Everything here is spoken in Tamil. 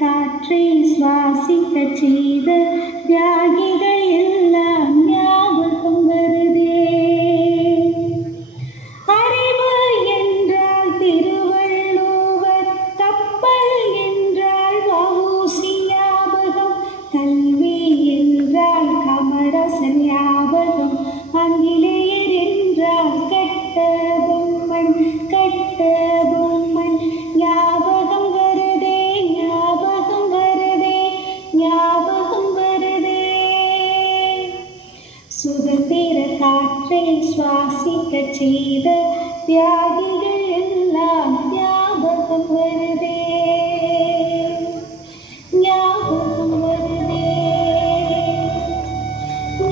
காற்றை சுவாசிக்க செய்த தியாகிகள் எல்லாம் ஞாபகம் வருதே. அறிவு என்றால் திருவள்ளுவர், கப்பல் என்றால் வஉசி ஞாபகம், கல்வி என்றால் காமராசர் ஞாபகம், ஆங்கிலேயர் என்றால் கட்ட பொம்மன் ஞாபகம் வருதே, ஞாபகம் வருதே, ஞாபகம் வருதே. சுதந்திர காற்றை சுவாசிக்க செய்த தியாகிகள் எல்லாம்